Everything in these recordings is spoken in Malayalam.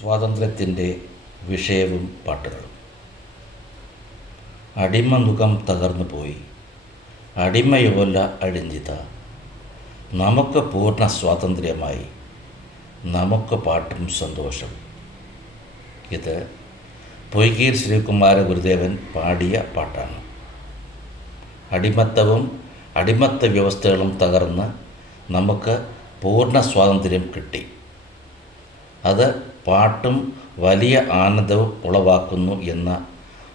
സ്വാതന്ത്ര്യത്തിന്റെ വിഷയവും പാട്ടുകളും. അടിമ മുഖം തകർന്നു പോയി. അടിമയോല അഴിഞ്ഞിത നമുക്ക് പൂർണ സ്വാതന്ത്ര്യമായി. നമുക്ക് പാട്ടും സന്തോഷം. ഇത് പൊയ്കീർ ശ്രീകുമാര ഗുരുദേവൻ പാടിയ പാട്ടാണ്. അടിമത്തവും അടിമത്ത വ്യവസ്ഥകളും തകർന്ന് നമുക്ക് പൂർണ സ്വാതന്ത്ര്യം കിട്ടി. അത് പാട്ടും വലിയ ആനന്ദവും ഉളവാക്കുന്നു എന്ന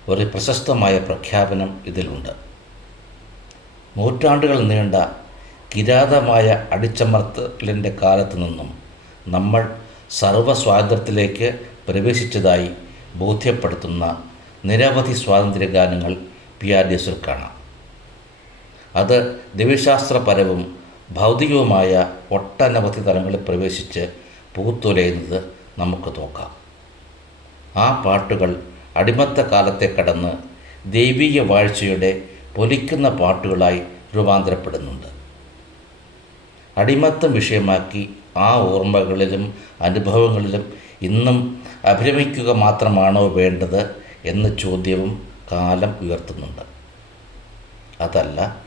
ഒരു പ്രശസ്തമായ പ്രഖ്യാപനം ഇതിലുണ്ട്. നൂറ്റാണ്ടുകൾ നീണ്ട കിരാതമായ അടിച്ചമർത്തലിന്റെ കാലത്തു നിന്നും നമ്മൾ സർവസ്വാതന്ത്ര്യത്തിലേക്ക് പ്രവേശിച്ചതായി ബോധ്യപ്പെടുത്തുന്ന നിരവധി സ്വാതന്ത്ര്യ ഗാനങ്ങൾ പി ആർ ഡി എസിൽ കാണാം. അത് ദിവ്യശാസ്ത്രപരവും ഭൗതികവുമായ ഒട്ടനവധി തലങ്ങളിൽ പ്രവേശിച്ച് പൂത്തുലയുന്നത് നമുക്ക് നോക്കാം. ആ പാട്ടുകൾ അടിമത്ത കാലത്തെ കടന്ന് ദൈവീക വാഴ്ചയുടെ പൊലിക്കുന്ന പാട്ടുകളായി രൂപാന്തരപ്പെടുന്നുണ്ട്. അടിമത്തം വിഷയമാക്കി ആ ഓർമ്മകളിലും അനുഭവങ്ങളിലും ഇന്നും അഭിരമിക്കുക മാത്രമാണോ വേണ്ടത് എന്ന ചോദ്യവും കാലം ഉയർത്തുന്നുണ്ട്. അതല്ല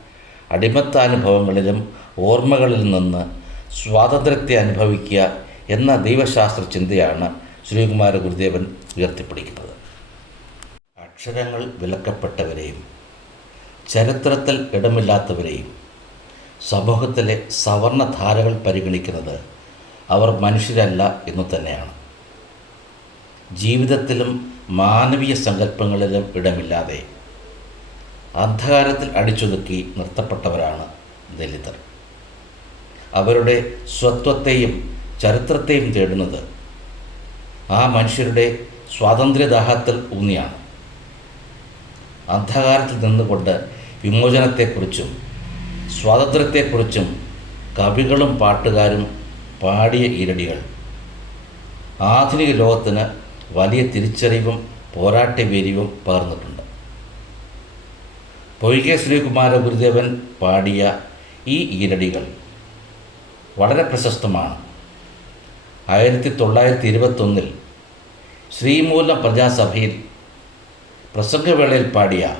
അടിമത്താനുഭവങ്ങളിലും ഓർമ്മകളിൽ നിന്ന് സ്വാതന്ത്ര്യത്തെ അനുഭവിക്കുക എന്ന ദൈവശാസ്ത്ര ചിന്തയാണ് ശ്രീകുമാര ഗുരുദേവൻ ഉയർത്തിപ്പിടിക്കുന്നത്. അക്ഷരങ്ങൾ വിലക്കപ്പെട്ടവരെയും ചരിത്രത്തിൽ ഇടമില്ലാത്തവരെയും സമൂഹത്തിലെ സവർണധാരകൾ പരിഗണിക്കുന്നത് അവർ മനുഷ്യരല്ല എന്നു തന്നെയാണ്. ജീവിതത്തിലും മാനവീയ സങ്കല്പങ്ങളിലും ഇടമില്ലാതെ അന്ധകാരത്തിൽ അടിച്ചൊതുക്കി നിർത്തപ്പെട്ടവരാണ് ദലിതർ. അവരുടെ സ്വത്വത്തെയും ചരിത്രത്തെയും തേടുന്നത് ആ മനുഷ്യരുടെ സ്വാതന്ത്ര്യദാഹത്തിൽ ഊന്നിയാണ്. അന്ധകാരത്തിൽ നിന്നുകൊണ്ട് വിമോചനത്തെക്കുറിച്ചും സ്വാതന്ത്ര്യത്തെക്കുറിച്ചും കവികളും പാട്ടുകാരും പാടിയ ഈരടികൾ. ആധുനിക ലോകത്തിന് വലിയ തിരിച്ചറിവും പോരാട്ടവീര്യവും പകർന്നിട്ടുണ്ട്. പൊയ്കെ ശ്രീകുമാര ഗുരുദേവൻ പാടിയ ഈ ഈരടികൾ വളരെ പ്രശസ്തമാണ്. ആയിരത്തി തൊള്ളായിരത്തി ഇരുപത്തൊന്നിൽ ശ്രീമൂല പ്രജാസഭയിൽ പ്രസംഗവേളയിൽ പാടിയ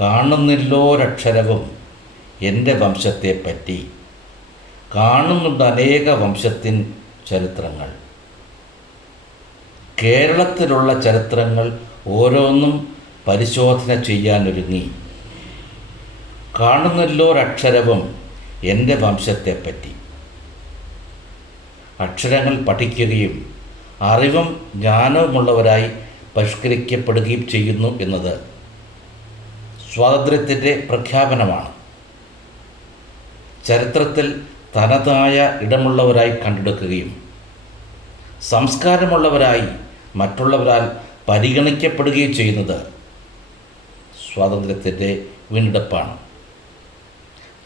കാണുന്നില്ലോരക്ഷരവും എന്റെ വംശത്തെപ്പറ്റി കാണുന്നുണ്ട് അനേക വംശത്തിൻ ചരിത്രങ്ങൾ. കേരളത്തിലുള്ള ചരിത്രങ്ങൾ ഓരോന്നും പരിശോധന ചെയ്യാനൊരുങ്ങി. കാണുന്നില്ലോരക്ഷരവും എന്റെ വംശത്തെപ്പറ്റി അക്ഷരങ്ങൾ പഠിക്കുകയും അറിവും ജ്ഞാനവുമുള്ളവരായി പരിഷ്കരിക്കപ്പെടുകയും ചെയ്യുന്നു എന്നത് സ്വാതന്ത്ര്യത്തിന്റെ പ്രഖ്യാപനമാണ്. ചരിത്രത്തിൽ തനതായ ഇടമുള്ളവരായി കണ്ടെടുക്കുകയും സംസ്കാരമുള്ളവരായി മറ്റുള്ളവരാൽ പരിഗണിക്കപ്പെടുകയും ചെയ്യുന്നത് സ്വാതന്ത്ര്യത്തിന്റെ വീണ്ടെടുപ്പാണ്.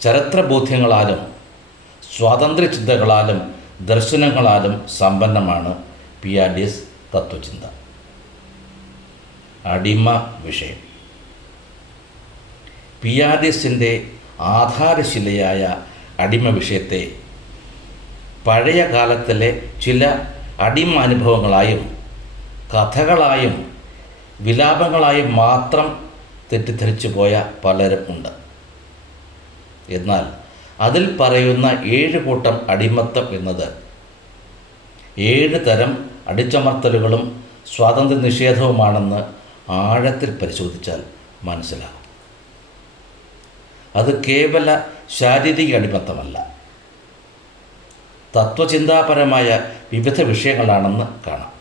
ചരിത്രബോധ്യങ്ങളാലും സ്വാതന്ത്ര്യ ചിന്തകളാലും ദർശനങ്ങളാലും സമ്പന്നമാണ് പി ആർ ഡി എസ് തത്വചിന്ത. അടിമ വിഷയം. പി ആർ ഡി എസിന്റെ ആധാരശിലയായ അടിമ വിഷയത്തെ പഴയ കാലത്തിലെ ചില അടിമ അനുഭവങ്ങളായും കഥകളായും വിലാപങ്ങളായും മാത്രം തെറ്റിദ്ധരിച്ചു പോയ പലരും ഉണ്ട്. എന്നാൽ അതിൽ പറയുന്ന ഏഴ് കൂട്ടം അടിമത്തം എന്നത്. ഏഴ് തരം അടിച്ചമർത്തലുകളും സ്വാതന്ത്ര്യ നിഷേധവുമാണെന്ന് ആഴത്തിൽ പരിശോധിച്ചാൽ മനസ്സിലാകും. അത് കേവല ശാരീരിക അടിമത്തമല്ല. തത്വചിന്താപരമായ വിവിധ വിഷയങ്ങളാണെന്ന് കാണാം.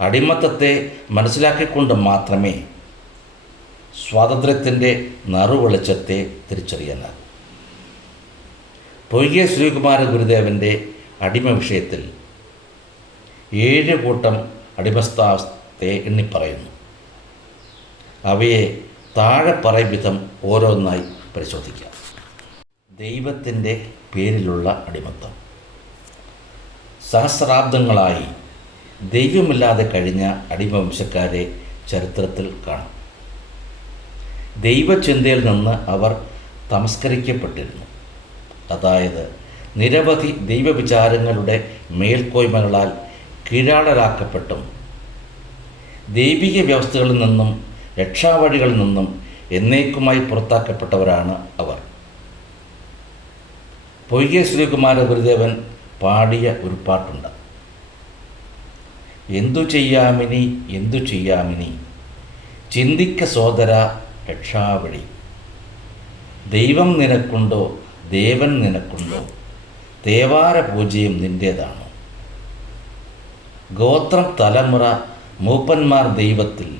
അടിമത്തത്തെ മനസ്സിലാക്കിക്കൊണ്ട് മാത്രമേ സ്വാതന്ത്ര്യത്തിന്റെ നറുവെളിച്ചത്തെ തിരിച്ചറിയാനാകും പൊയ്യ ശ്രീകുമാര ഗുരുദേവന്റെ അടിമ വിഷയത്തിൽ ഏഴ് കൂട്ടം അടിമസ്ഥാവസ്ഥയെ എണ്ണിപ്പറയുന്നു അവയെ താഴെ പറയും വിധം ഓരോന്നായി പരിശോധിക്കാം. ദൈവത്തിന്റെ പേരിലുള്ള അടിമത്തം. സഹസ്രാബ്ദങ്ങളായി ദൈവമില്ലാതെ കഴിഞ്ഞ അടിമവംശക്കാരെ ചരിത്രത്തിൽ കാണാം. ദൈവചിന്തയിൽ നിന്ന് അവർ തമസ്കരിക്കപ്പെട്ടിരുന്നു. അതായത് നിരവധി ദൈവവിചാരങ്ങളുടെ മേൽക്കോയ്മകളാൽ കീഴാടരാക്കപ്പെട്ടും ദൈവിക വ്യവസ്ഥകളിൽ നിന്നും രക്ഷാവഴികളിൽ നിന്നും എന്നേക്കുമായി പുറത്താക്കപ്പെട്ടവരാണ് അവർ. പൊയ്കെ ശ്രീകുമാര ഗുരുദേവൻ പാടിയ ഒരു പാട്ടുണ്ട്. എന്തു ചെയ്യാമിനി എന്തു ചെയ്യാമിനി? ചിന്തിക്ക സോദര രക്ഷാവഴി. ദൈവം നിനക്കുണ്ടോ? ദേവൻ നിനക്കുണ്ടോ? ദേവാര പൂജയും നിന്റേതാണോ ഗോത്രം തലമുറ മൂപ്പന്മാർ ദൈവത്തിൽ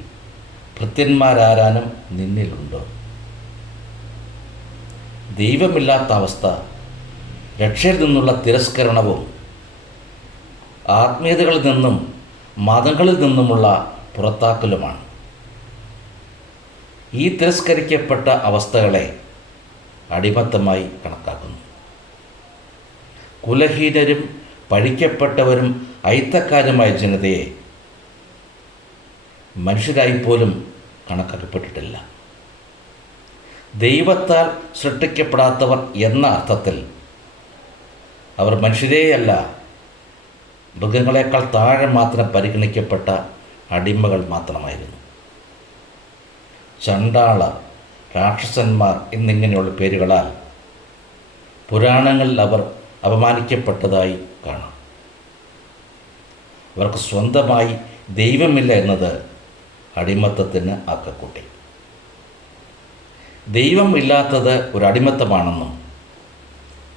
ഭൃത്യന്മാരാരാനും നിന്നിലുണ്ടോ? ദൈവമില്ലാത്ത അവസ്ഥ രക്ഷയിൽ നിന്നുള്ള തിരസ്കരണവും ആത്മീയതകളിൽ നിന്നും മതങ്ങളിൽ നിന്നുമുള്ള പുറത്താക്കലുമാണ്. ഈ തിരസ്കരിക്കപ്പെട്ട അവസ്ഥകളെ അടിമത്തമായി കണക്കാക്കുന്നു. കുലഹീനരും പഴിക്കപ്പെട്ടവരും അയിത്തക്കാരുമായ ജനതയെ മനുഷ്യരായി പോലും കണക്കാക്കപ്പെട്ടിട്ടില്ല. ദൈവത്താൽ സൃഷ്ടിക്കപ്പെടാത്തവർ എന്ന അർത്ഥത്തിൽ അവർ മനുഷ്യരെയല്ല. മൃഗങ്ങളെക്കാൾ താഴെ മാത്രം പരിഗണിക്കപ്പെട്ട അടിമകൾ മാത്രമായിരുന്നു. ചണ്ടാള രാക്ഷസന്മാർ എന്നിങ്ങനെയുള്ള പേരുകളാൽ പുരാണങ്ങളിൽ അവർ അപമാനിക്കപ്പെട്ടതായി കാണാം. അവർക്ക് സ്വന്തമായി ദൈവമില്ല എന്നത് അടിമത്തത്തിന് ആക്കക്കൂട്ടി. ദൈവം ഇല്ലാത്തത് ഒരു അടിമത്തമാണെന്നും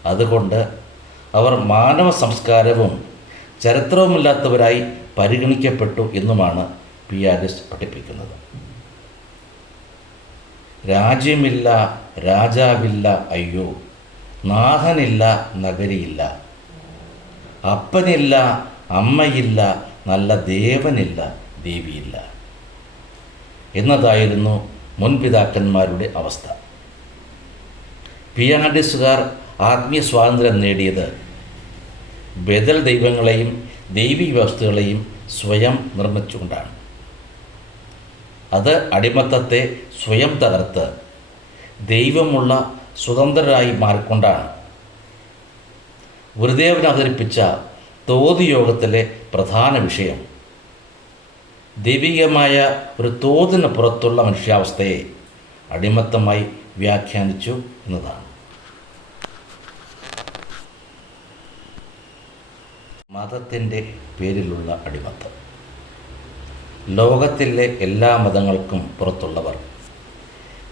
അതുകൊണ്ട് അവർ മാനവ സംസ്കാരവും ചരിത്രവുമില്ലാത്തവരായി പരിഗണിക്കപ്പെട്ടു എന്നുമാണ് പി ആർ എസ് പഠിപ്പിക്കുന്നത്. രാജ്യമില്ല രാജാവില്ല അയ്യോ. നാഥനില്ല നഗരിയില്ല. അപ്പനില്ല അമ്മയില്ല നല്ല ദേവനില്ല ദേവിയില്ല. എന്നതായിരുന്നു മുൻപിതാക്കന്മാരുടെ അവസ്ഥ. പിയാഡിസുകാർ ആത്മീയ സ്വാതന്ത്ര്യം നേടിയത് ബദൽ ദൈവങ്ങളെയും ദൈവീ വ്യവസ്ഥകളെയും സ്വയം നിർമ്മിച്ചുകൊണ്ടാണ്. അത് അടിമത്തത്തെ സ്വയം തകർത്ത് ദൈവമുള്ള സ്വതന്ത്രരായി മാറിക്കൊണ്ടാണ്. ഗുരുദേവൻ അവതരിപ്പിച്ച തോത് യോഗത്തിലെ പ്രധാന വിഷയം ദൈവികമായ ഒരു തോതിന് പുറത്തുള്ള മനുഷ്യാവസ്ഥയെ അടിമത്തമായി വ്യാഖ്യാനിച്ചു എന്നതാണ്. മതത്തിന്റെ പേരിലുള്ള അടിമത്തം. ലോകത്തിലെ എല്ലാ മതങ്ങൾക്കും പുറത്തുള്ളവർ.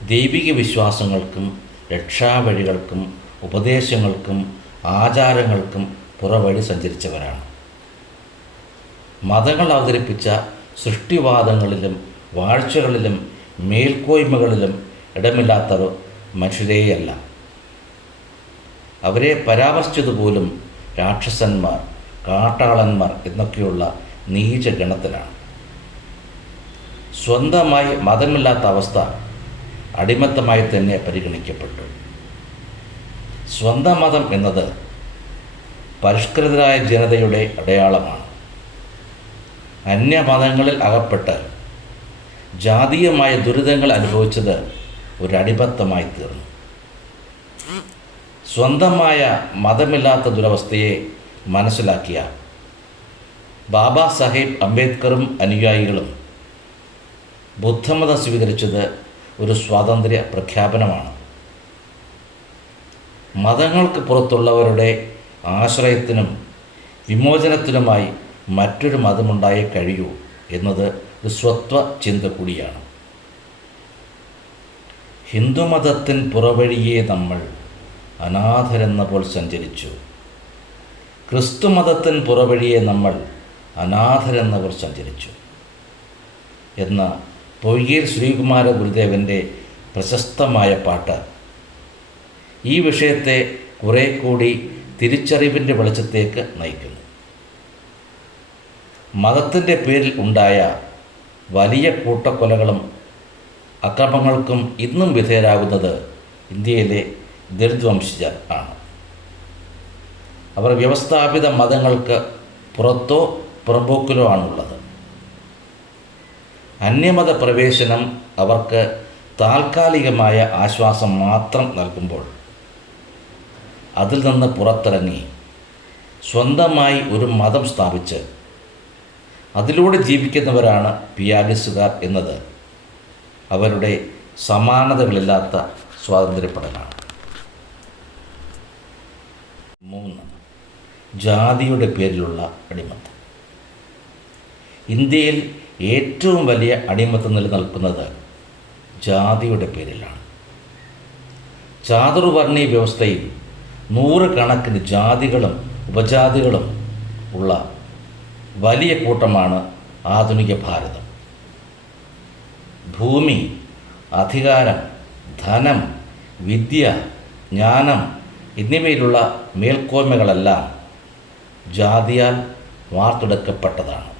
ദൈവിക വിശ്വാസങ്ങൾക്കും രക്ഷാവഴികൾക്കും ഉപദേശങ്ങൾക്കും ആചാരങ്ങൾക്കും പുറവഴി സഞ്ചരിച്ചവരാണ്. മതങ്ങൾ അവതരിപ്പിച്ച സൃഷ്ടിവാദങ്ങളിലും വാഴ്ചകളിലും മേൽക്കോയ്മകളിലും ഇടമില്ലാത്തവർ മനുഷ്യരേയല്ല. അവരെ പരാമർശിച്ചതുപോലും രാക്ഷസന്മാർ കാട്ടാളന്മാർ എന്നൊക്കെയുള്ള നീചഗണത്തിലാണ്. സ്വന്തമായി മതമില്ലാത്ത അവസ്ഥ അടിമത്തമായി തന്നെ പരിഗണിക്കപ്പെട്ടു. സ്വന്തം മതം എന്നത് പരിഷ്കൃതരായ ജനതയുടെ അടയാളമാണ്. അന്യമതങ്ങളിൽ അകപ്പെട്ട് ജാതീയമായ ദുരിതങ്ങൾ അനുഭവിച്ചത് ഒരു അടിമത്തമായി തീർന്നു. സ്വന്തമായ മതമില്ലാത്ത ദുരവസ്ഥയെ മനസ്സിലാക്കിയ ബാബാ സാഹേബ് അംബേദ്കറും അനുയായികളും ബുദ്ധമതം സ്വീകരിച്ചത് ഒരു സ്വാതന്ത്ര്യ പ്രഖ്യാപനമാണ്. മതങ്ങൾക്ക് പുറത്തുള്ളവരുടെ ആശ്രയത്തിനും വിമോചനത്തിനുമായി മറ്റൊരു മതമുണ്ടായേ കഴിയൂ എന്നത് ഒരു സ്വത്വ ചിന്ത കൂടിയാണ്. ഹിന്ദുമതത്തിൻ പുറവഴിയെ നമ്മൾ അനാഥരെന്ന പോൽ സഞ്ചരിച്ചു. ക്രിസ്തുമതത്തിൻ പുറവഴിയെ നമ്മൾ അനാഥരെന്നവർ സഞ്ചരിച്ചു. എന്ന പൊയ്യീർ ശ്രീകുമാര ഗുരുദേവന്റെ പ്രശസ്തമായ പാട്ട്. ഈ വിഷയത്തെ കുറെ കൂടി തിരിച്ചറിവിന്റെ വെളിച്ചത്തേക്ക് നയിക്കുന്നു. മതത്തിന്റെ പേരിൽ ഉണ്ടായ വലിയ കൂട്ടക്കൊലകളും അക്രമങ്ങൾക്കും ഇന്നും വിധേയരാകുന്നത് ഇന്ത്യയിലെ ദളിത് വംശജർ ആണ്. അവർ വ്യവസ്ഥാപിത മതങ്ങൾക്ക് പുറത്തോ പുറമ്പോക്കിലോ ആണുള്ളത്. അന്യമത പ്രവേശനം അവർക്ക് താൽക്കാലികമായ ആശ്വാസം മാത്രം നൽകുമ്പോൾ അതിൽ നിന്ന് പുറത്തിറങ്ങി സ്വന്തമായി ഒരു മതം സ്ഥാപിച്ച് അതിലൂടെ ജീവിക്കുന്നവരാണ് പിയാലിസുകാർ എന്നത് അവരുടെ സമാനതകളില്ലാത്ത സ്വാതന്ത്ര്യപ്പെടലാണ്. മൂന്ന് ജാതിയുടെ പേരിലുള്ള അടിമത്തം. ഇന്ത്യയിൽ ഏറ്റവും വലിയ അടിമത്തം നിലനിൽക്കുന്നത് ജാതിയുടെ പേരിലാണ്. ചാതുർവർണി വ്യവസ്ഥയിൽ നൂറുകണക്കിന് ജാതികളും ഉപജാതികളും ഉള്ള വലിയ കൂട്ടമാണ് ആധുനിക ഭാരതം. ഭൂമി അധികാരം ധനം വിദ്യ ജ്ഞാനം എന്നിവയിലുള്ള മേൽക്കോയ്മകളെല്ലാം ജാതിയാൽ വാർത്തെടുക്കപ്പെട്ടതാണ്.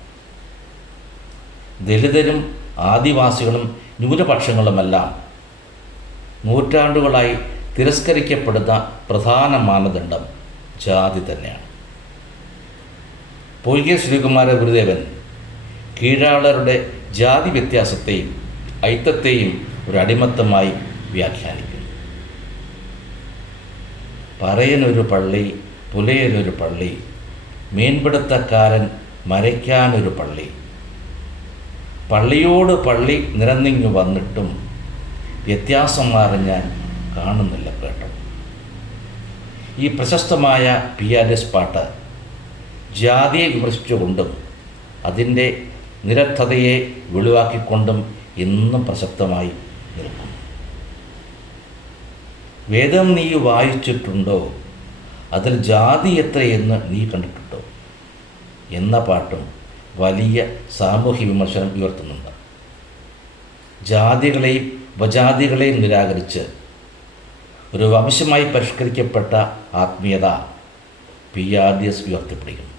ദലിതരും ആദിവാസികളും ന്യൂനപക്ഷങ്ങളുമെല്ലാം നൂറ്റാണ്ടുകളായി തിരസ്കരിക്കപ്പെടുന്ന പ്രധാന മാനദണ്ഡം ജാതി തന്നെയാണ്. പൊയ്കെ ശ്രീകുമാര ഗുരുദേവൻ കീഴാളരുടെ ജാതി വ്യത്യാസത്തെയും ഐത്തത്തെയും ഒരു അടിമത്തമായി വ്യാഖ്യാനിക്കുന്നു. പറയനൊരു പള്ളി പുലയനൊരു പള്ളി മീൻപിടുത്തക്കാരൻ മരയ്ക്കാനൊരു പള്ളി പള്ളിയോട് പള്ളി നിരന്നിങ്ങു വന്നിട്ടും വ്യത്യാസം മാറി ഞാൻ കാണുന്നില്ല കേട്ടോ. ഈ പ്രശസ്തമായ പി ആർ എസ് പാട്ട് ജാതിയെ വിമർശിച്ചുകൊണ്ടും അതിന്റെ നിരർത്ഥതയെ വെളിവാക്കിക്കൊണ്ടും ഇന്നും പ്രസക്തമായി നിൽക്കുന്നു വേദം നീ വായിച്ചിട്ടുണ്ടോ? അതിൽ ജാതി എത്രയെന്ന് നീ കണ്ടിട്ടുണ്ടോ? എന്ന പാട്ടും വലിയ സാമൂഹ്യ വിമർശനം ഉയർത്തുന്നുണ്ട്. ജാതികളെയും ഉപജാതികളെയും നിരാകരിച്ച് ഒരു വംശമായി പരിഷ്കരിക്കപ്പെട്ട ആത്മീയത പി ആർ ഡി എസ് ഉയർത്തിപ്പിടിക്കുന്നു.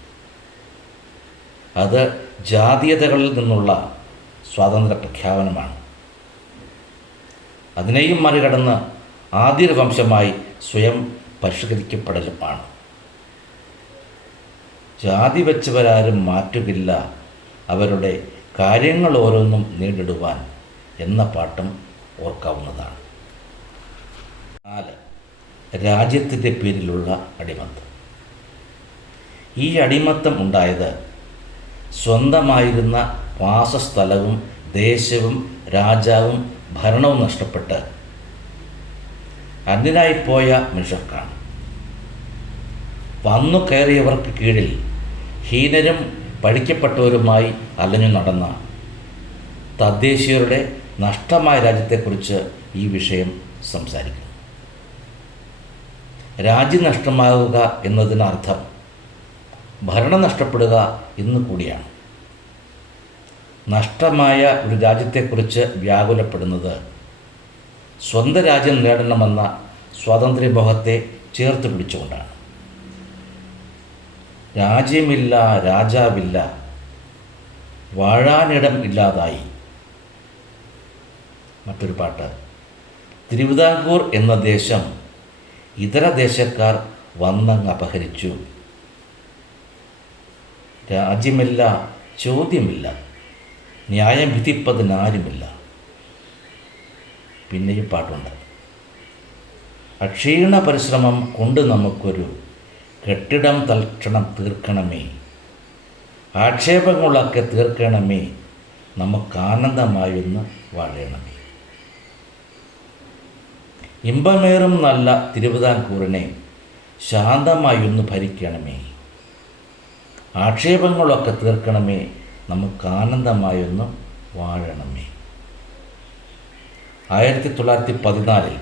അത് ജാതീയതകളിൽ നിന്നുള്ള സ്വാതന്ത്ര്യ പ്രഖ്യാപനമാണ്. അതിനെയും മറികടന്ന് ആദ്യ വംശമായി സ്വയം പരിഷ്കരിക്കപ്പെടലുമാണ് ജാതി വെച്ചവരാരും മാറ്റുകില്ല. അവരുടെ കാര്യങ്ങൾ ഓരോന്നും നേടിടുവാൻ എന്ന പാട്ടും ഓർക്കാവുന്നതാണ്. നാല്. രാജ്യത്തിന്റെ പേരിലുള്ള അടിമത്തം. ഈ അടിമത്തം ഉണ്ടായത് സ്വന്തമായിരുന്ന വാസസ്ഥലവും ദേശവും രാജാവും ഭരണവും നഷ്ടപ്പെട്ട് അന്യനായിപ്പോയ മനുഷ്യർക്കാണ് വന്നു കയറിയവർക്ക് കീഴിൽ ഹീനരും പഴിക്കപ്പെട്ടവരുമായി അലഞ്ഞു നടന്ന തദ്ദേശീയരുടെ നഷ്ടമായ രാജ്യത്തെക്കുറിച്ച് ഈ വിഷയം സംസാരിക്കുന്നു. രാജ്യം നഷ്ടമാകുക എന്നതിനർത്ഥം ഭരണം നഷ്ടപ്പെടുക എന്ന് കൂടിയാണ്. നഷ്ടമായ ഒരു രാജ്യത്തെക്കുറിച്ച് വ്യാകുലപ്പെടുന്നത് സ്വന്തം രാജ്യം നേടണമെന്ന സ്വാതന്ത്ര്യമോഹത്തെ ചേർത്ത് പിടിച്ചുകൊണ്ടാണ്. രാജ്യമില്ല രാജാവില്ല. വാഴാനിടം ഇല്ലാതായി. മറ്റൊരു പാട്ട്. തിരുവിതാംകൂർ എന്ന ദേശം ഇതര ദേശക്കാർ വന്നങ്ങ് അപഹരിച്ചു. രാജ്യമില്ല ചോദ്യമില്ല. ന്യായം വിധിപ്പതിനാരുമില്ല പിന്നെയും പാട്ടുണ്ട്. അക്ഷീണ പരിശ്രമം കൊണ്ട് നമുക്കൊരു കെട്ടിടം തൽക്ഷണം തീർക്കണമേ. ആക്ഷേപങ്ങളൊക്കെ തീർക്കണമേ. നമുക്ക് ആനന്ദമായൊന്ന് വാഴണമേ. ഇമ്പമേറും നല്ല തിരുവിതാംകൂറിനെ ശാന്തമായൊന്ന് ഭരിക്കണമേ. ആക്ഷേപങ്ങളൊക്കെ തീർക്കണമേ. നമുക്ക് ആനന്ദമായൊന്ന് വാഴണമേ. ആയിരത്തി തൊള്ളായിരത്തി പതിനാലിൽ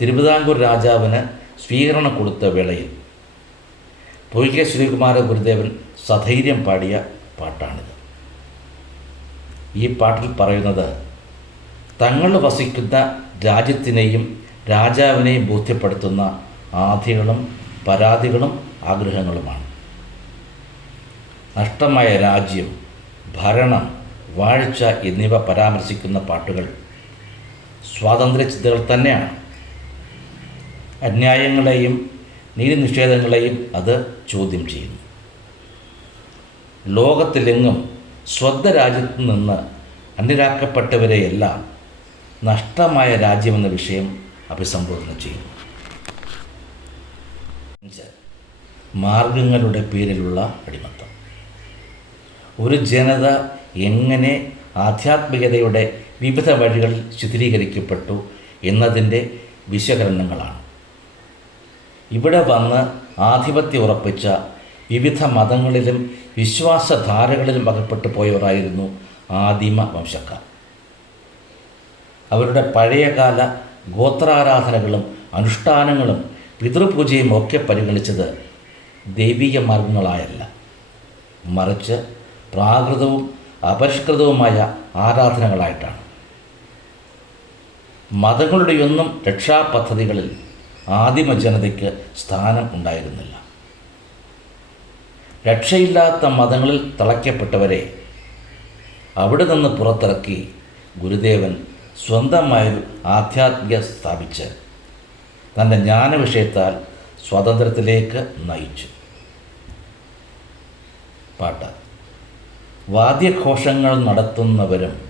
തിരുവിതാംകൂർ രാജാവിന് സ്വീകരണം കൊടുത്ത വേളയിൽ പൊയ്കെ ശ്രീകുമാര ഗുരുദേവൻ സധൈര്യം പാടിയ പാട്ടാണിത്. ഈ പാട്ടിൽ പറയുന്നത് തങ്ങൾ വസിക്കുന്ന രാജ്യത്തിനെയും രാജാവിനെയും ബോധ്യപ്പെടുത്തുന്ന ആധികളും പരാതികളും ആഗ്രഹങ്ങളുമാണ്. നഷ്ടമായ രാജ്യം ഭരണം വാഴ്ച എന്നിവ പരാമർശിക്കുന്ന പാട്ടുകൾ സ്വാതന്ത്ര്യ ചിന്തകൾ തന്നെയാണ്. അന്യായങ്ങളെയും നീതി നിഷേധങ്ങളെയും അത് ചോദ്യം ചെയ്യുന്നു. ലോകത്തിലെങ്ങും സ്വന്തം രാജ്യത്തു നിന്ന് അന്യരാക്കപ്പെട്ടവരെയെല്ലാം നഷ്ടമായ രാജ്യമെന്ന വിഷയം അഭിസംബോധന ചെയ്യുന്നു. മാർഗങ്ങളുടെ പേരിലുള്ള അടിമത്തം. ഒരു ജനത എങ്ങനെ ആധ്യാത്മികതയുടെ വിവിധ വഴികളിൽ ചിത്രീകരിക്കപ്പെട്ടു എന്നതിന്റെ വിശകലനങ്ങളാണ്. ഇവിടെ വന്ന് ആധിപത്യം ഉറപ്പിച്ച വിവിധ മതങ്ങളിലും വിശ്വാസധാരകളിലും അകപ്പെട്ടു പോയവരായിരുന്നു ആദിമ വംശക്കാർ. അവരുടെ പഴയകാല ഗോത്രാരാധനകളും അനുഷ്ഠാനങ്ങളും പിതൃപൂജയും ഒക്കെ പരിഗണിച്ചത് ദൈവിക മാർഗങ്ങളായല്ല. മറിച്ച് പ്രാകൃതവും അപരിഷ്കൃതവുമായ ആരാധനകളായിട്ടാണ്. മതങ്ങളുടെയൊന്നും രക്ഷാപദ്ധതികളിൽ ആദിമ ജനതയ്ക്ക് സ്ഥാനം ഉണ്ടായിരുന്നില്ല. രക്ഷയില്ലാത്ത മതങ്ങളിൽ തളയ്ക്കപ്പെട്ടവരെ അവിടെ നിന്ന് പുറത്തിറക്കി ഗുരുദേവൻ സ്വന്തമായൊരു ആധ്യാത്മിക സ്ഥാപിച്ച് തന്റെ ജ്ഞാനവിഷയത്താൽ സ്വാതന്ത്ര്യത്തിലേക്ക് നയിച്ചു. പാട്ട്. വാദ്യഘോഷങ്ങൾ നടത്തുന്നവരും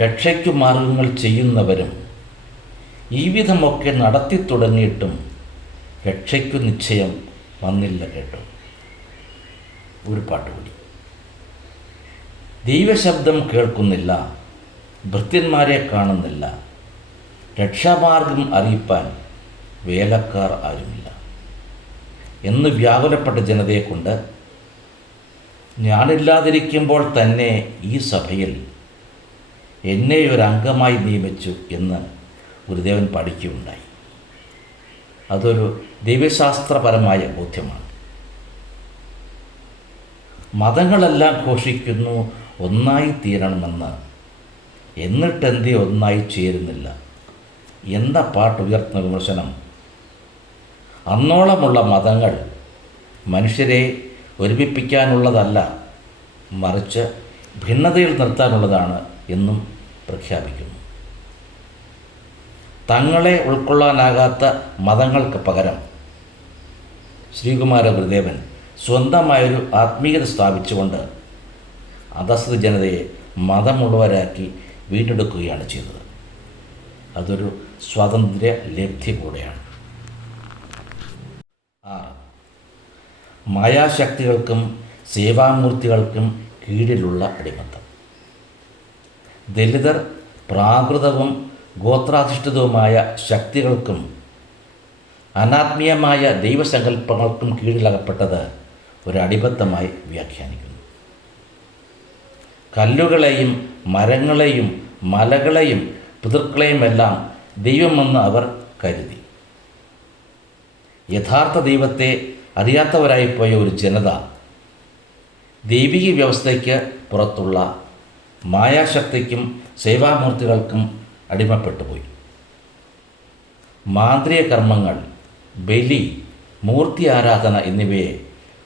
രക്ഷയ്ക്കു മാർഗങ്ങൾ ചെയ്യുന്നവരും ഈ വിധമൊക്കെ നടത്തി തുടങ്ങിയിട്ടും രക്ഷയ്ക്കു നിശ്ചയം വന്നില്ല കേട്ടോ. ഒരു പാട്ട് കൂടി. ദൈവശബ്ദം കേൾക്കുന്നില്ല ഭൃത്യന്മാരെ കാണുന്നില്ല രക്ഷാമാർഗം അറിയിപ്പാൻ വേലക്കാർ ആരുമില്ല. എന്ന് വ്യാകുലപ്പെട്ട ജനതയെക്കൊണ്ട് ഞാനില്ലാതിരിക്കുമ്പോൾ തന്നെ ഈ സഭയിൽ എന്നെ ഒരു അംഗമായി നിയമിച്ചു എന്ന് ഗുരുദേവൻ പഠിക്കുകയുണ്ടായി. അതൊരു ദൈവശാസ്ത്രപരമായ ബോധ്യമാണ്. മതങ്ങളെല്ലാം ഘോഷിക്കുന്നു ഒന്നായി തീരണമെന്ന്. എന്നിട്ടെന്തേ ഒന്നായി ചേരുന്നില്ല? എന്ന പാട്ട് ഉയർത്തുന്ന വിമർശനം? അന്നോളമുള്ള മതങ്ങൾ മനുഷ്യരെ ഒരുമിപ്പിക്കാനുള്ളതല്ല മറിച്ച് ഭിന്നതയിൽ നിർത്താനുള്ളതാണ് എന്നും പ്രഖ്യാപിക്കുന്നു. തങ്ങളെ ഉൾക്കൊള്ളാനാകാത്ത മതങ്ങൾക്ക് പകരം ശ്രീകുമാര ഗുരുദേവൻ സ്വന്തമായൊരു ആത്മീയത സ്ഥാപിച്ചുകൊണ്ട് അധസ്ഥിത ജനതയെ മതമുള്ളവരാക്കി വീണ്ടെടുക്കുകയാണ് ചെയ്തത്. അതൊരു സ്വാതന്ത്ര്യ ലബ്ധി കൂടെയാണ്. ആറ്. മായാശക്തികൾക്കും സേവാമൂർത്തികൾക്കും കീഴിലുള്ള അടിമത്തം. ദലിതർ പ്രാകൃതവും ഗോത്രാധിഷ്ഠിതവുമായ ശക്തികൾക്കും അനാത്മീയമായ ദൈവസങ്കല്പങ്ങൾക്കും കീഴിലകപ്പെട്ടത് ഒരു അടിബദ്ധമായി വ്യാഖ്യാനിക്കുന്നു. കല്ലുകളെയും മരങ്ങളെയും മലകളെയും പിതൃക്കളെയുമെല്ലാം ദൈവമെന്ന് അവർ കരുതി. യഥാർത്ഥ ദൈവത്തെ അറിയാത്തവരായിപ്പോയ ഒരു ജനത ദൈവിക വ്യവസ്ഥയ്ക്ക് പുറത്തുള്ള മായാശക്തിക്കും സേവാമൂർത്തികൾക്കും അടിമപ്പെട്ടുപോയി മാന്ത്രിക കർമ്മങ്ങൾ ബലി മൂർത്തി ആരാധന എന്നിവയെ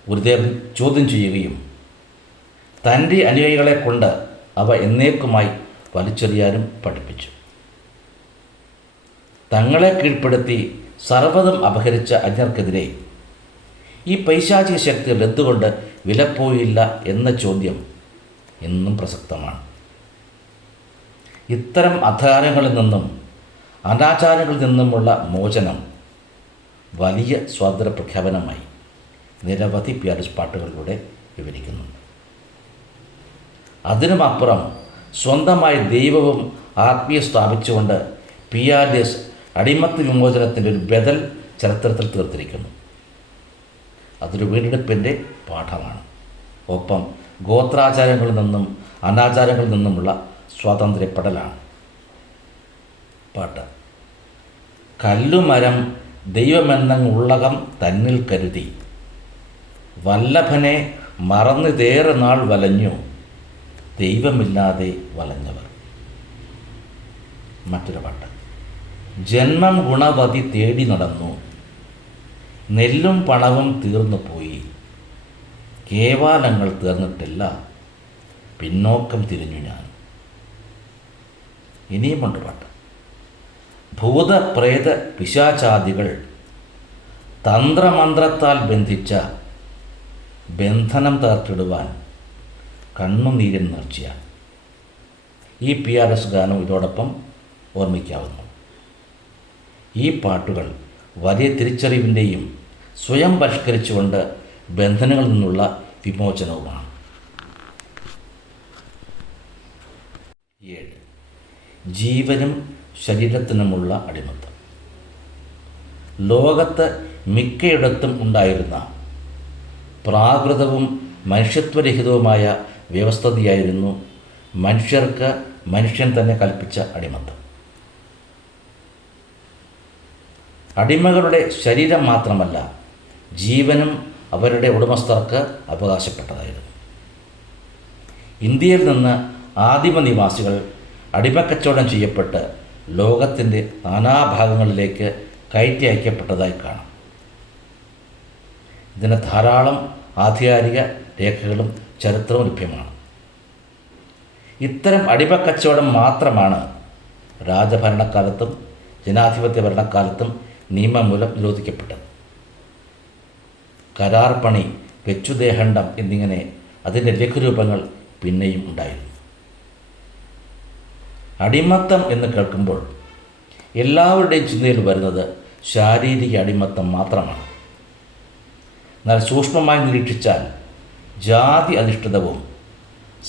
ഗുരുദേവൻ ചോദ്യം ചെയ്യുകയും തന്റെ അനുയായികളെ കൊണ്ട് അവ എന്നേക്കുമായി വലിച്ചെറിയാനും പഠിപ്പിച്ചു. തങ്ങളെ കീഴ്പ്പെടുത്തി സർവതും അപഹരിച്ച അജ്ഞർക്കെതിരെ ഈ പൈശാചിക ശക്തികൾ എന്തുകൊണ്ട് വിലപ്പോയില്ല എന്ന ചോദ്യം എന്നും പ്രസക്തമാണ്. ഇത്തരം അധാരങ്ങളിൽ നിന്നും അനാചാരങ്ങളിൽ നിന്നുമുള്ള മോചനം വലിയ സ്വാതന്ത്ര്യ പ്രഖ്യാപനമായി നിരവധി പ്യാരിസ് പാട്ടുകളിലൂടെ വിവരിക്കുന്നുണ്ട്. അതിനുമപ്പുറം സ്വന്തമായി ദൈവവും ആത്മീയ സ്ഥാപിച്ചുകൊണ്ട് പി ആർ എസ് അടിമത്ത് വിമോചനത്തിന്റെ ഒരു ബദൽ ചരിത്രത്തിൽ തീർത്തിരിക്കുന്നു. അതൊരു വീണ്ടെടുപ്പിന്റെ പാഠമാണ്. ഒപ്പം ഗോത്രാചാരങ്ങളിൽ നിന്നും അനാചാരങ്ങളിൽ നിന്നുമുള്ള സ്വാതന്ത്ര്യപ്പെടലാണ്. പാട്ട്. കല്ലുമരം ദൈവമെന്നുള്ളകം തന്നിൽ കരുതി. വല്ലഭനെ മറന്നിതേറെ നാൾ വലഞ്ഞു. ദൈവമില്ലാതെ വലഞ്ഞവർ. മറ്റൊരു പാട്ട്. ജന്മം ഗുണവതി തേടി നടന്നു. നെല്ലും പണവും തീർന്നു പോയി. കേവാലങ്ങൾ തീർന്നിട്ടില്ല. പിന്നോക്കം തിരിഞ്ഞു ഞാൻ. ഇനിയുമുണ്ട് പാട്ട്. ഭൂതപ്രേത പിശാചാദികൾ തന്ത്രമന്ത്രത്താൽ ബന്ധിച്ച ബന്ധനം തകർത്തിടുവാൻ കണ്ണുനീരൻ നേർച്ചയാണ് ഈ പി ആർ എസ് ഗാനം ഇതോടൊപ്പം ഓർമ്മിക്കാവുന്നു. ഈ പാട്ടുകൾ വലിയ തിരിച്ചറിവിന്റെയും സ്വയം പരിഷ്കരിച്ചുകൊണ്ട് ബന്ധനങ്ങളിൽ നിന്നുള്ള വിമോചനവുമാണ്. ഏഴ്. ജീവനും ശരീരത്തിനുമുള്ള അടിമത്തം. ലോകത്ത് മിക്കയിടത്തും ഉണ്ടായിരുന്ന പ്രാകൃതവും മനുഷ്യത്വരഹിതവുമായ വ്യവസ്ഥതയായിരുന്നു മനുഷ്യർക്ക് മനുഷ്യൻ തന്നെ കൽപ്പിച്ച അടിമത്തം. അടിമകളുടെ ശരീരം മാത്രമല്ല ജീവനും അവരുടെ ഉടമസ്ഥർക്ക് അവകാശപ്പെട്ടതായിരുന്നു. ഇന്ത്യയിൽ നിന്ന് ആദിമ നിവാസികൾ അടിമക്കച്ചവടം ചെയ്യപ്പെട്ട് ലോകത്തിന്റെ നാനാഭാഗങ്ങളിലേക്ക് കയറ്റി അയക്കപ്പെട്ടതായി കാണാം. ഇതിന് ധാരാളം ആധികാരിക രേഖകളും ചരിത്രവും ലഭ്യമാണ്. ഇത്തരം അടിമക്കച്ചവടം മാത്രമാണ് രാജഭരണക്കാലത്തും ജനാധിപത്യ ഭരണക്കാലത്തും നിയമം മൂലം നിരോധിക്കപ്പെട്ടത്. കരാർ പണി വെച്ചുദേഹണ്ഡം എന്നിങ്ങനെ അതിന്റെ ലഘുരൂപങ്ങൾ പിന്നെയും ഉണ്ടായിരുന്നു. അടിമത്തം എന്ന് കേൾക്കുമ്പോൾ എല്ലാവരുടെയും ചിന്തയിൽ വരുന്നത് ശാരീരിക അടിമത്തം മാത്രമാണ്. എന്നാൽ സൂക്ഷ്മമായി നിരീക്ഷിച്ചാൽ ജാതി അധിഷ്ഠിതവും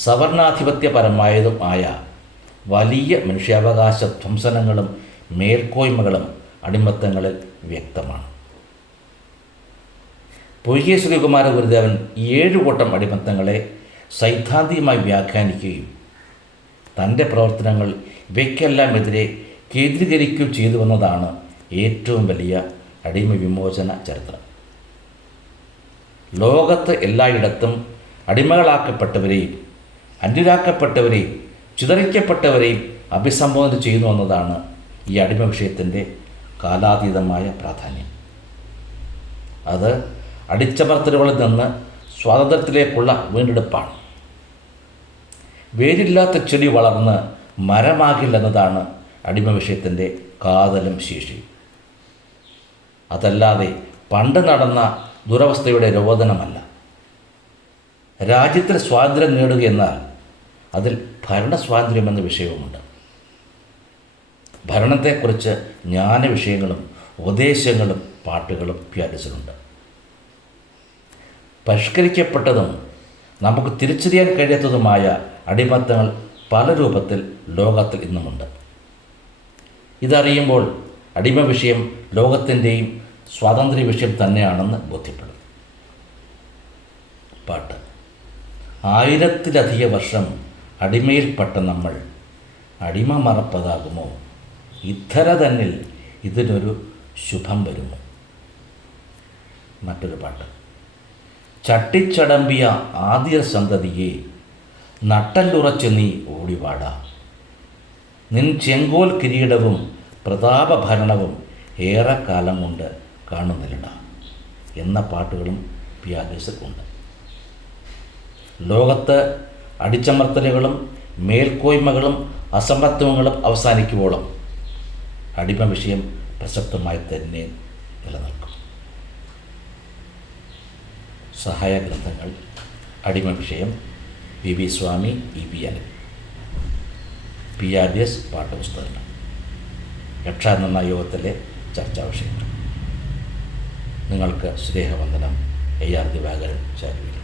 സവർണാധിപത്യപരമായതും ആയ വലിയ മനുഷ്യാവകാശ ധ്വംസനങ്ങളും മേൽക്കോയ്മകളും അടിമത്തങ്ങളിൽ വ്യക്തമാണ്. പൊയ്യെ ശ്രീകുമാര ഗുരുദേവൻ ഏഴു കൂട്ടം അടിമത്തങ്ങളെ സൈദ്ധാന്തികമായി വ്യാഖ്യാനിക്കുകയും തന്റെ പ്രവർത്തനങ്ങൾ ഇവയ്ക്കെല്ലാം എതിരെ കേന്ദ്രീകരിക്കുകയും ചെയ്തു വന്നതാണ് ഏറ്റവും വലിയ അടിമ വിമോചന ചരിത്രം. ലോകത്ത് എല്ലായിടത്തും അടിമകളാക്കപ്പെട്ടവരെയും അന്യരാക്കപ്പെട്ടവരെയും ചിതറിക്കപ്പെട്ടവരെയും അഭിസംബോധന ചെയ്യുന്നു എന്നതാണ് ഈ അടിമ വിഷയത്തിന്റെ കാലാതീതമായ പ്രാധാന്യം. അത് അടിച്ചമർത്തലുകളിൽ നിന്ന് സ്വാതന്ത്ര്യത്തിലേക്കുള്ള വീണ്ടെടുപ്പാണ്. വേരില്ലാത്ത ചെടി വളർന്ന് മരമാകില്ലെന്നതാണ് അടിമ വിഷയത്തിന്റെ കാതലും ശേഷി. അതല്ലാതെ പണ്ട് നടന്ന ദുരവസ്ഥയുടെ രോദനമല്ല. രാജ്യത്തിന് സ്വാതന്ത്ര്യം നേടുക എന്നാൽ അതിൽ ഭരണസ്വാതന്ത്ര്യം എന്ന വിഷയവുമുണ്ട്. ഭരണത്തെക്കുറിച്ച് ജ്ഞാന വിഷയങ്ങളും ഉപദേശങ്ങളും പാട്ടുകളും വ്യാപിച്ചിട്ടുണ്ട് പരിഷ്കരിക്കപ്പെട്ടതും നമുക്ക് തിരിച്ചറിയാൻ കഴിയാത്തതുമായ അടിമത്തങ്ങൾ പല രൂപത്തിൽ ലോകത്തിൽ ഇന്നുമുണ്ട്. ഇതറിയുമ്പോൾ അടിമ വിഷയം ലോകത്തിന്റെയും സ്വാതന്ത്ര്യ വിഷയം തന്നെയാണെന്ന് ബോധ്യപ്പെടും പാട്ട്. ആയിരത്തിലധികം വർഷം അടിമയിൽപ്പെട്ട നമ്മൾ അടിമ മറപ്പതാകുമോ ഇത്തര തന്നിൽ ഇതിനൊരു ശുഭം വരുമോ? മറ്റൊരു പാട്ട്. ചട്ടിച്ചടമ്പിയ ആദ്യ സന്തതിയെ നട്ടല്ലുറച്ച് നീ ഓടിവാടാ. നിൻ ചെങ്കോൽ കിരീടവും പ്രതാപഭരണവും ഏറെക്കാലം കൊണ്ട് കാണുന്നില്ലട എന്ന പാട്ടുകളും പിയാഗസിൽ ഉണ്ട് ലോകത്ത് അടിച്ചമർത്തലുകളും മേൽക്കോയ്മകളും അസമത്വങ്ങളും അവസാനിക്കുവോളം അടിമ വിഷയം പ്രസക്തമായി തന്നെ നിലനിൽക്കും. സഹായ ഗ്രന്ഥങ്ങൾ അടിമ വിഷയം V V Swami E V N. P R D S പാഠപുസ്തകങ്ങൾ. രക്ഷാനന്ദ യോഗത്തിലെ ചർച്ചാ വിഷയങ്ങൾ. നിങ്ങൾക്ക് സ്നേഹവന്ദനം. A R Divakaran ചാരുവിൽ